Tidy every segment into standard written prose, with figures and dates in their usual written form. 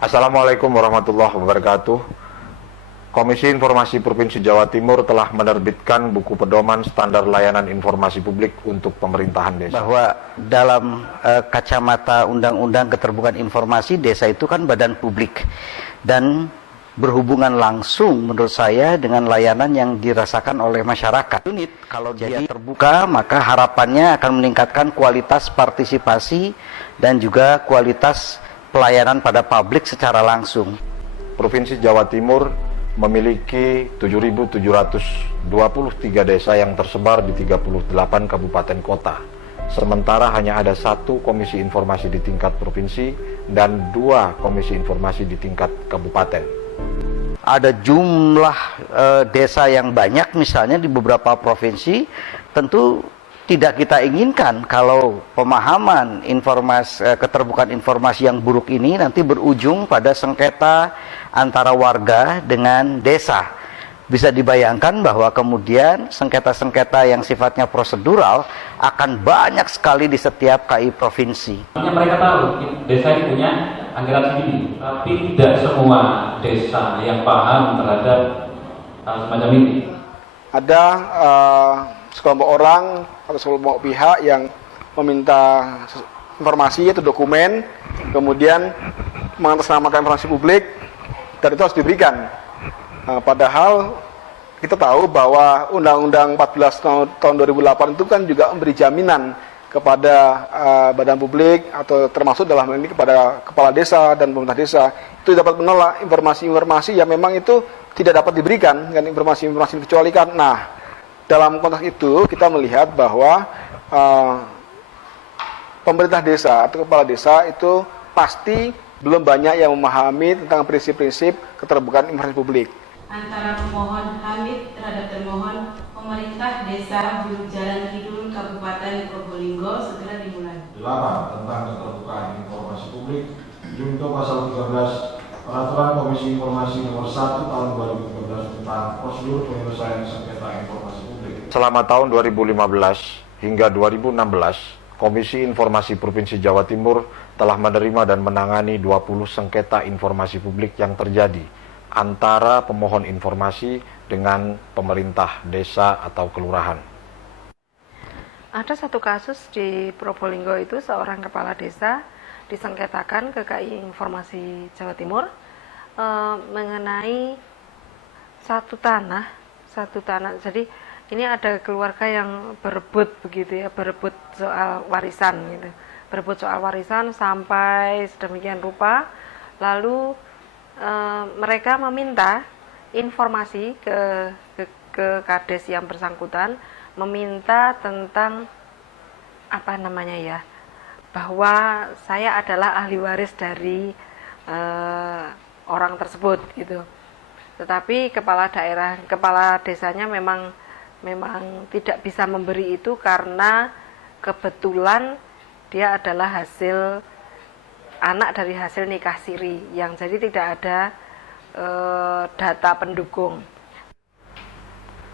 Assalamualaikum warahmatullahi wabarakatuh. Komisi Informasi Provinsi Jawa Timur telah menerbitkan buku pedoman standar layanan informasi publik untuk pemerintahan desa. Bahwa dalam kacamata Undang-Undang Keterbukaan Informasi, desa itu kan badan publik dan berhubungan langsung menurut saya dengan layanan yang dirasakan oleh masyarakat. Unit kalau dia terbuka, maka harapannya akan meningkatkan kualitas partisipasi dan juga kualitas pelayanan pada publik secara langsung. Provinsi Jawa Timur memiliki 7.723 desa yang tersebar di 38 kabupaten kota. Sementara hanya ada 1 komisi informasi di tingkat provinsi dan 2 komisi informasi di tingkat kabupaten. Ada jumlah desa yang banyak misalnya di beberapa provinsi, tentu tidak kita inginkan kalau pemahaman keterbukaan informasi yang buruk ini nanti berujung pada sengketa antara warga dengan desa. Bisa dibayangkan bahwa kemudian sengketa-sengketa yang sifatnya prosedural akan banyak sekali di setiap KI provinsi. Mereka tahu desa ini punya anggaran segini, tapi tidak semua desa yang paham terhadap semacam ini. Ada sekelompok orang atau sekelompok pihak yang meminta informasi, yaitu dokumen, kemudian mengatasnamakan informasi publik, dan itu harus diberikan. Padahal kita tahu bahwa Undang-Undang 14 tahun 2008 itu kan juga memberi jaminan kepada badan publik atau termasuk dalam hal ini kepada kepala desa dan pemerintah desa itu dapat menolak informasi-informasi yang memang itu tidak dapat diberikan dengan informasi-informasi dikecualikan. Nah, dalam konteks itu kita melihat bahwa pemerintah desa atau kepala desa itu pasti belum banyak yang memahami tentang prinsip-prinsip keterbukaan informasi publik. Antara pemohon Hamid terhadap termohon, pemerintah desa Bulu Jalan Kidul Kabupaten Probolinggo segera dimulai. 8. Tentang keterbukaan informasi publik, junto pasal 13 Peraturan Komisi Informasi Nomor 1 Tahun 2013 tentang prosedur penyelesaian sengketa informasi publik. Selama tahun 2015 hingga 2016, Komisi Informasi Provinsi Jawa Timur telah menerima dan menangani 20 sengketa informasi publik yang terjadi antara pemohon informasi dengan pemerintah desa atau kelurahan. Ada satu kasus di Probolinggo itu seorang kepala desa disengketakan ke KI Informasi Jawa Timur mengenai satu tanah. Jadi ini ada keluarga yang berebut begitu ya, berebut soal warisan gitu. Berebut soal warisan sampai sedemikian rupa, lalu mereka meminta informasi ke kades yang bersangkutan, meminta tentang bahwa saya adalah ahli waris dari orang tersebut gitu. Tetapi kepala desanya memang tidak bisa memberi itu karena kebetulan dia adalah anak dari hasil nikah siri, yang jadi tidak ada data pendukung.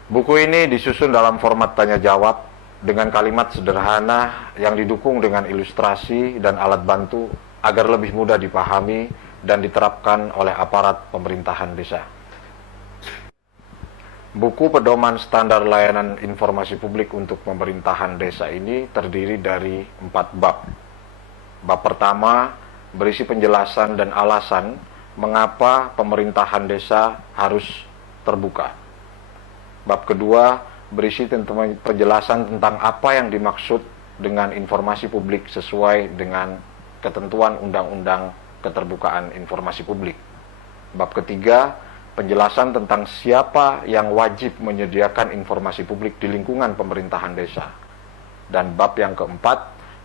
Buku ini disusun dalam format tanya jawab dengan kalimat sederhana yang didukung dengan ilustrasi dan alat bantu agar lebih mudah dipahami dan diterapkan oleh aparat pemerintahan desa. Buku pedoman standar layanan informasi publik untuk pemerintahan desa ini terdiri dari 4 bab. Bab pertama berisi penjelasan dan alasan mengapa pemerintahan desa harus terbuka. Bab kedua berisi tentang penjelasan tentang apa yang dimaksud dengan informasi publik sesuai dengan ketentuan Undang-Undang Keterbukaan Informasi Publik. Bab ketiga, penjelasan tentang siapa yang wajib menyediakan informasi publik di lingkungan pemerintahan desa. Dan bab yang keempat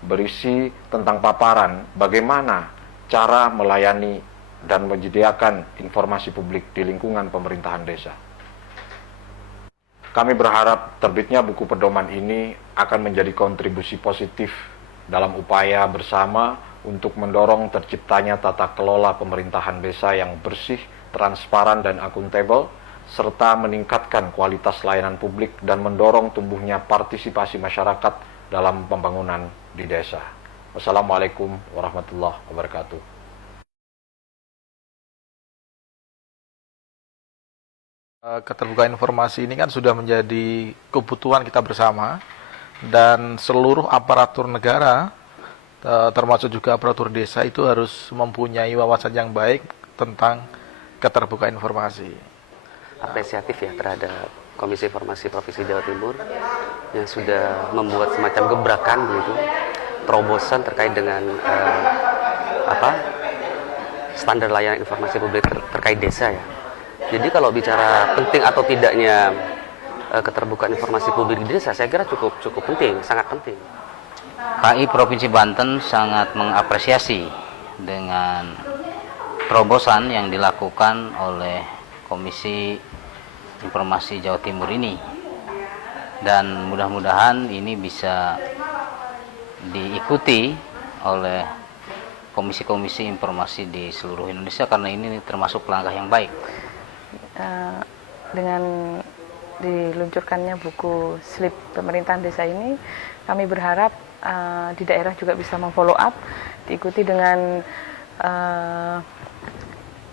berisi tentang paparan bagaimana cara melayani dan menyediakan informasi publik di lingkungan pemerintahan desa. Kami berharap terbitnya buku pedoman ini akan menjadi kontribusi positif dalam upaya bersama untuk mendorong terciptanya tata kelola pemerintahan desa yang bersih, transparan, dan akuntabel, serta meningkatkan kualitas layanan publik dan mendorong tumbuhnya partisipasi masyarakat dalam pembangunan di desa. Wassalamualaikum warahmatullahi wabarakatuh. Keterbukaan informasi ini kan sudah menjadi kebutuhan kita bersama, dan seluruh aparatur negara, termasuk juga aparatur desa, itu harus mempunyai wawasan yang baik tentang keterbukaan informasi. Apresiatif ya terhadap Komisi Informasi Provinsi Jawa Timur yang sudah membuat semacam gebrakan begitu, terobosan terkait dengan standar layanan informasi publik terkait desa ya. Jadi kalau bicara penting atau tidaknya keterbukaan informasi publik di desa, saya kira cukup penting, sangat penting. KI Provinsi Banten sangat mengapresiasi dengan terobosan yang dilakukan oleh Komisi Informasi Jawa Timur ini, dan mudah-mudahan ini bisa diikuti oleh komisi-komisi informasi di seluruh Indonesia, karena ini termasuk langkah yang baik. Dengan diluncurkannya buku slip pemerintahan desa ini, kami berharap di daerah juga bisa memfollow up, diikuti dengan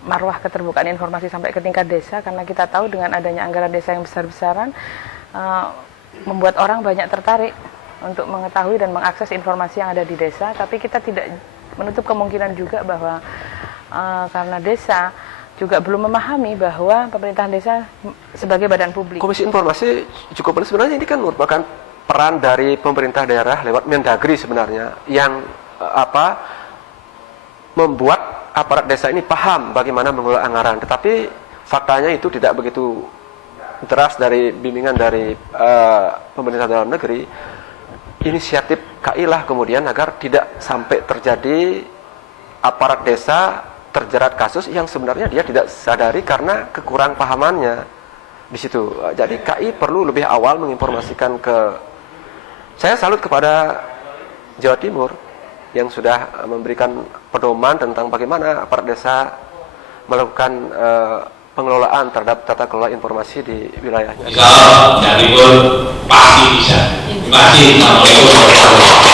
marwah keterbukaan informasi sampai ke tingkat desa, karena kita tahu dengan adanya anggaran desa yang besar-besaran membuat orang banyak tertarik untuk mengetahui dan mengakses informasi yang ada di desa, tapi kita tidak menutup kemungkinan juga bahwa karena desa juga belum memahami bahwa pemerintahan desa sebagai badan publik. Komisi Informasi cukup penting. Sebenarnya ini kan merupakan peran dari pemerintah daerah lewat Mendagri sebenarnya, yang membuat aparat desa ini paham bagaimana mengelola anggaran. Tetapi faktanya itu tidak begitu deras dari bimbingan dari pemerintah dalam negeri. Inisiatif KI lah kemudian agar tidak sampai terjadi aparat desa terjerat kasus yang sebenarnya dia tidak sadari karena kekurang pahamannya di situ. Jadi KI perlu lebih awal menginformasikan ke. Saya salut kepada Jawa Timur yang sudah memberikan pedoman tentang bagaimana aparat desa melakukan pengelolaan terhadap tata kelola informasi di wilayahnya. Jawa Timur pasti bisa. Terima kasih.